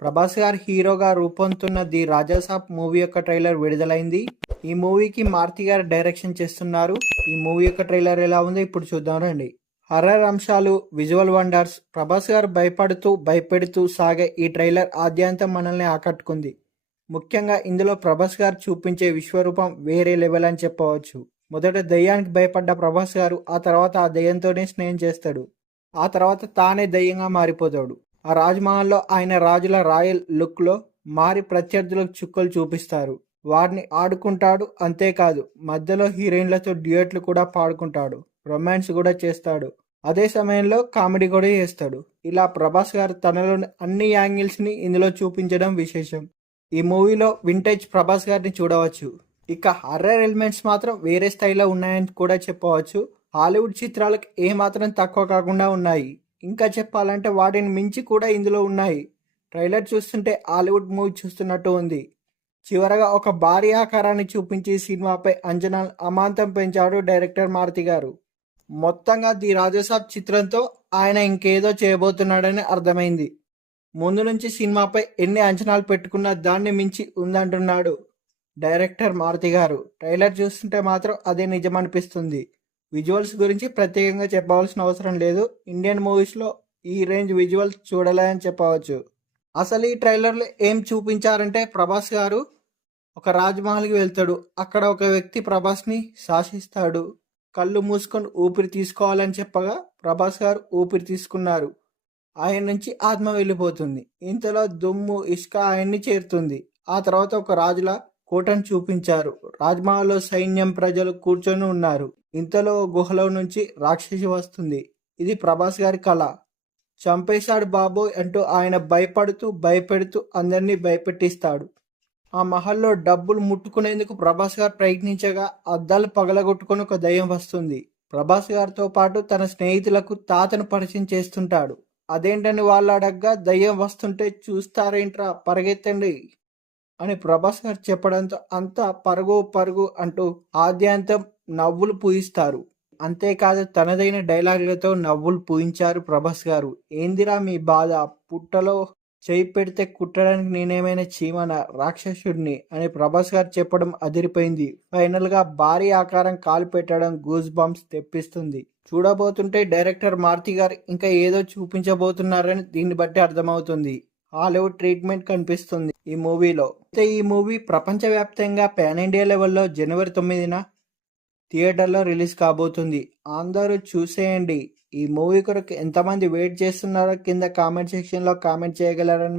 ప్రభాస్ గారు హీరోగా రూపొందుతున్న ది రాజాసాబ్ మూవీ యొక్క ట్రైలర్ విడుదలైంది. ఈ మూవీకి మారుతి గారు డైరెక్షన్ చేస్తున్నారు. ఈ మూవీ యొక్క ట్రైలర్ ఎలా ఉందో ఇప్పుడు చూద్దాం రండి. హర్రర్ అంశాలు, విజువల్ వండర్స్, ప్రభాస్ గారు భయపెడుతూ సాగే ఈ ట్రైలర్ ఆద్యంతం మనల్ని ఆకట్టుకుంది. ముఖ్యంగా ఇందులో ప్రభాస్ గారు చూపించే విశ్వరూపం వేరే లెవెల్ అని చెప్పవచ్చు. మొదట దయ్యానికి భయపడ్డ ప్రభాస్ గారు ఆ తర్వాత ఆ దయ్యంతోనే స్నేహం చేస్తాడు. ఆ తర్వాత తానే దయ్యంగా మారిపోతాడు. ఆ రాజ్మహల్లో ఆయన రాజుల రాయల్ లుక్లో మారి ప్రత్యర్థులకు చుక్కలు చూపిస్తారు. వారిని ఆడుకుంటాడు. అంతేకాదు మధ్యలో హీరోయిన్లతో డ్యూయెట్లు కూడా పాడుకుంటాడు. రొమాన్స్ కూడా చేస్తాడు. అదే సమయంలో కామెడీ కూడా చేస్తాడు. ఇలా ప్రభాస్ గారు తనలోని అన్ని యాంగిల్స్ని ఇందులో చూపించడం విశేషం. ఈ మూవీలో వింటేజ్ ప్రభాస్ గారిని చూడవచ్చు. ఇక హర్రర్ ఎలిమెంట్స్ మాత్రం వేరే స్థాయిలో ఉన్నాయని కూడా చెప్పవచ్చు. హాలీవుడ్ చిత్రాలకు ఏమాత్రం తక్కువ కాకుండా ఉన్నాయి. ఇంకా చెప్పాలంటే వాటిని మించి కూడా ఇందులో ఉన్నాయి. ట్రైలర్ చూస్తుంటే హాలీవుడ్ మూవీ చూస్తున్నట్టు ఉంది. చివరగా ఒక భారీ ఆకారాన్ని చూపించి సినిమాపై అంచనాలు అమాంతం పెంచాడు డైరెక్టర్ మారుతి గారు. మొత్తంగా ది రాజాసాబ్ చిత్రంతో ఆయన ఇంకేదో చేయబోతున్నాడని అర్థమైంది. ముందు నుంచి సినిమాపై ఎన్ని అంచనాలు పెట్టుకున్నా దాన్ని మించి ఉందంటున్నాడు డైరెక్టర్ మారుతి గారు. ట్రైలర్ చూస్తుంటే మాత్రం అదే నిజమనిపిస్తుంది. విజువల్స్ గురించి ప్రత్యేకంగా చెప్పవలసిన అవసరం లేదు. ఇండియన్ మూవీస్లో ఈ రేంజ్ విజువల్స్ చూడలేదని చెప్పవచ్చు. అసలు ఈ ట్రైలర్లో ఏం చూపించారంటే ప్రభాస్ గారు ఒక రాజ్మహల్కి వెళ్తాడు. అక్కడ ఒక వ్యక్తి ప్రభాస్ని శాసిస్తాడు. కళ్ళు మూసుకొని ఊపిరి తీసుకోవాలని చెప్పగా ప్రభాస్ గారు ఊపిరి తీసుకున్నారు. ఆయన నుంచి ఆత్మ వెళ్ళిపోతుంది. ఇంతలో దుమ్ము ఇసుక ఆయన్ని చేరుతుంది. ఆ తర్వాత ఒక రాజుల కోటను చూపించారు. రాజ్మహల్లో సైన్యం, ప్రజలు కూర్చొని ఉన్నారు. ఇంతలో గుహలో నుంచి రాక్షసి వస్తుంది. ఇది ప్రభాస్ గారి కళ. చంపేశాడు బాబోయ్ అంటూ ఆయన భయపెడుతూ అందరినీ భయపెట్టిస్తాడు. ఆ మహల్లో డబ్బులు ముట్టుకునేందుకు ప్రభాస్ గారు ప్రయత్నించగా అద్దాలు పగలగొట్టుకొని ఒక దయ్యం వస్తుంది. ప్రభాస్ గారితో పాటు తన స్నేహితులకు తాతను పరిచయం చేస్తుంటాడు. అదేంటని వాళ్ళు అడగ్గా దయ్యం వస్తుంటే చూస్తారేంట్రా పరిగెత్తండి అని ప్రభాస్ గారు చెప్పడంతో అంతా పరుగు అంటూ ఆద్యాంతం నవ్వులు పూయిస్తారు. అంతేకాదు తనదైన డైలాగులతో నవ్వులు పూయించారు ప్రభాస్ గారు. ఏందిరా మీ బాధ, పుట్టలో చేయి పెడితే కుట్టడానికి నేనేమైనా చీమన రాక్షసుడిని అని ప్రభాస్ గారు చెప్పడం అదిరిపోయింది. ఫైనల్గా భారీ ఆకారం కాలు పెట్టడం గూస్ బంప్స్ తెప్పిస్తుంది. చూడబోతుంటే డైరెక్టర్ మారుతి గారు ఇంకా ఏదో చూపించబోతున్నారని దీన్ని బట్టి అర్థమవుతుంది. హాలీవుడ్ ట్రీట్మెంట్ కనిపిస్తుంది ఈ మూవీలో. అయితే ఈ మూవీ ప్రపంచవ్యాప్తంగా పాన్ ఇండియా లెవెల్లో జనవరి 9న థియేటర్లో రిలీజ్ కాబోతుంది. అందరూ చూసేయండి. ఈ మూవీ కొరకు ఎంతమంది వెయిట్ చేస్తున్నారో కింద కామెంట్ సెక్షన్లో కామెంట్ చేయగలరని